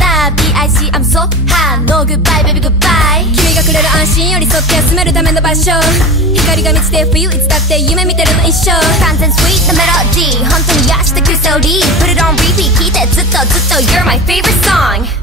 な BIC I'm so high No goodbye baby goodbye 君がくれる安心寄り添って休めるための場所光が満ちて冬いつだって夢見てるの一生完全 sweet なメロディー本当に癒してくれそうリー Put it on repeat 聞いてずっとずっと You're my favorite song